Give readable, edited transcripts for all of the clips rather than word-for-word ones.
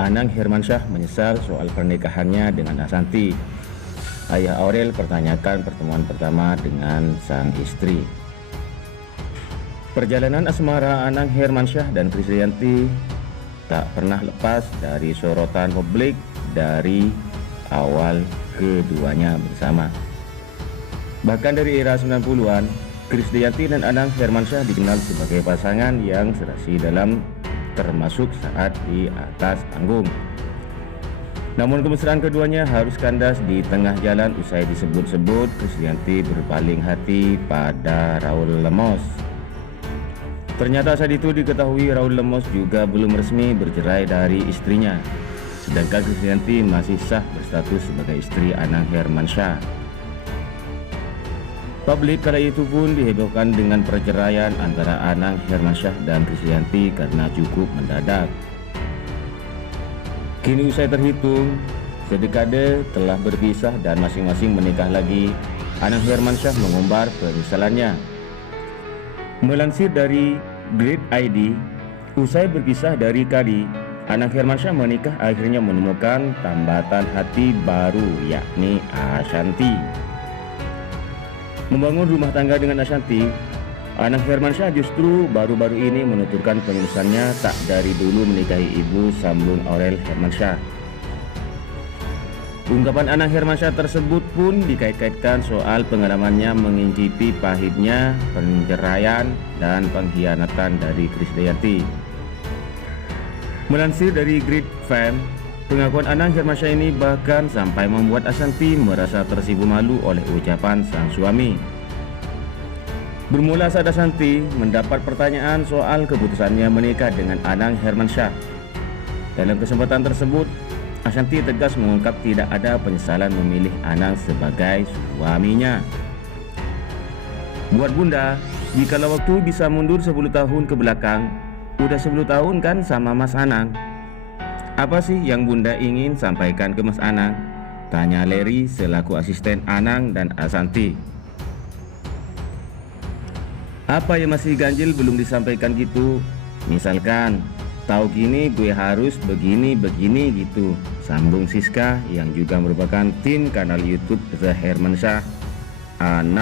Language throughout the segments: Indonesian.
Anang Hermansyah menyesal soal pernikahannya dengan Ashanty. Ayah Aurel pertanyakan pertemuan pertama dengan sang istri. Perjalanan asmara Anang Hermansyah dan Krisdayanti tak pernah lepas dari sorotan publik dari awal keduanya bersama. Bahkan dari era 90-an, Krisdayanti dan Anang Hermansyah dikenal sebagai pasangan yang serasi dalam, termasuk saat di atas panggung. Namun kemesraan keduanya harus kandas di tengah jalan usai disebut-sebut Krisdayanti berpaling hati pada Raul Lemos. Ternyata saat itu diketahui Raul Lemos juga belum resmi bercerai dari istrinya, sedangkan Krisdayanti masih sah berstatus sebagai istri Anang Hermansyah. Publik kala itu pun dihebohkan dengan perceraian antara Anang Hermansyah dan Krisdayanti karena cukup mendadak. Kini usai terhitung sedekade telah berpisah dan masing-masing menikah lagi, Anang Hermansyah mengumbar penyesalannya. Melansir dari Grid ID, usai berpisah dari Kadi, Anang Hermansyah menikah akhirnya menemukan tambatan hati baru, yakni Ashanty. Membangun rumah tangga dengan Ashanty, Anang Hermansyah justru baru-baru ini menuturkan penyesalannya tak dari dulu menikahi ibu sambung Aurel Hermansyah. Ungkapan Anang Hermansyah tersebut pun dikait-kaitkan soal pengalamannya mengincipi pahitnya penceraian dan pengkhianatan dari Krisdayanti. Melansir dari Grid Fam, pengakuan Anang Hermansyah ini bahkan sampai membuat Ashanty merasa tersipu malu oleh ucapan sang suami. Bermula saat Ashanty mendapat pertanyaan soal keputusannya menikah dengan Anang Hermansyah. Dalam kesempatan tersebut, Ashanty tegas mengungkap tidak ada penyesalan memilih Anang sebagai suaminya. Buat Bunda, jikalau waktu bisa mundur 10 tahun ke belakang, udah 10 tahun kan sama Mas Anang. Apa sih yang Bunda ingin sampaikan ke Mas Anang? Tanya Larry selaku asisten Anang dan Ashanty. Apa yang masih ganjil belum disampaikan gitu? Misalkan, tahu gini gue harus begini gitu, sambung Siska yang juga merupakan tim kanal YouTube The Hermansyah A6.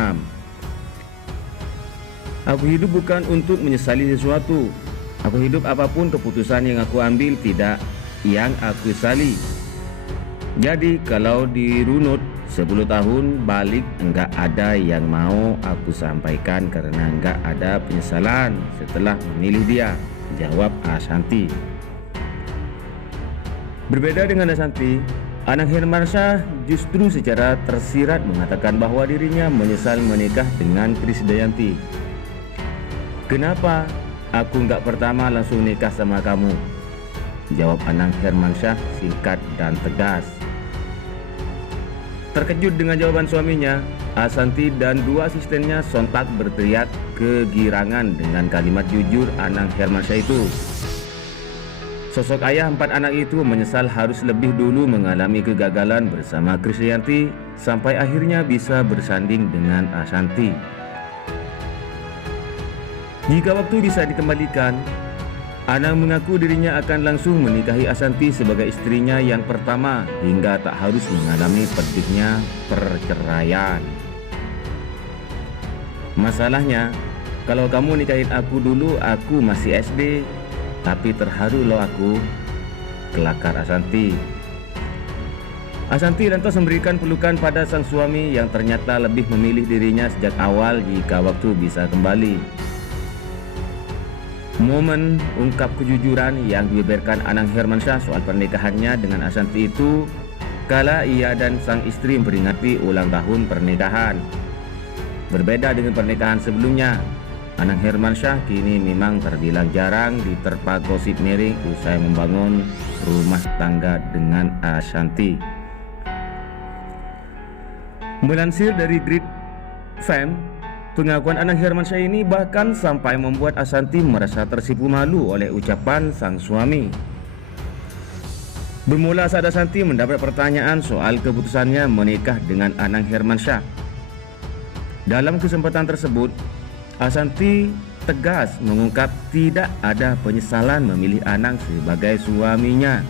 Aku hidup bukan untuk menyesali sesuatu. Aku hidup apapun keputusan yang aku ambil tidak yang aku sesali. Jadi kalau dirunut 10 tahun balik enggak ada yang mau aku sampaikan karena enggak ada penyesalan setelah memilih dia, jawab Ashanty. Berbeda dengan Ashanty, Anang Hermansyah justru secara tersirat mengatakan bahwa dirinya menyesal menikah dengan Krisdayanti. Kenapa aku enggak pertama langsung nikah sama kamu? Jawab Anang Hermansyah singkat dan tegas. Terkejut dengan jawaban suaminya, Ashanty dan dua asistennya sontak berteriak kegirangan dengan kalimat jujur Anang Hermansyah itu. Sosok ayah 4 anak itu menyesal harus lebih dulu mengalami kegagalan bersama Krisdayanti sampai akhirnya bisa bersanding dengan Ashanty. Jika waktu bisa dikembalikan, Anang mengaku dirinya akan langsung menikahi Ashanty sebagai istrinya yang pertama hingga tak harus mengalami pedihnya perceraian. Masalahnya, kalau kamu nikahin aku dulu aku masih SD, tapi terharu loh aku, kelakar Ashanty. Ashanty lantas memberikan pelukan pada sang suami yang ternyata lebih memilih dirinya sejak awal jika waktu bisa kembali. Momen ungkap kejujuran yang dibeberkan Anang Hermansyah soal pernikahannya dengan Ashanty itu kala ia dan sang istri memperingati ulang tahun pernikahan. Berbeda dengan pernikahan sebelumnya, Anang Hermansyah kini memang terbilang jarang diterpa gosip miring usai membangun rumah tangga dengan Ashanty. Melansir dari Grid Fam, pengakuan Anang Hermansyah ini bahkan sampai membuat Ashanty merasa tersipu malu oleh ucapan sang suami. Bermula saat Ashanty mendapat pertanyaan soal keputusannya menikah dengan Anang Hermansyah. Dalam kesempatan tersebut, Ashanty tegas mengungkap tidak ada penyesalan memilih Anang sebagai suaminya.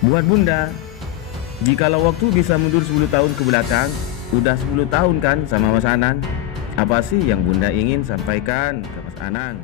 Buat Bunda, jikalau waktu bisa mundur 10 tahun ke belakang, udah 10 tahun kan sama Mas Anang? Apa sih yang Bunda ingin sampaikan ke Mas Anang?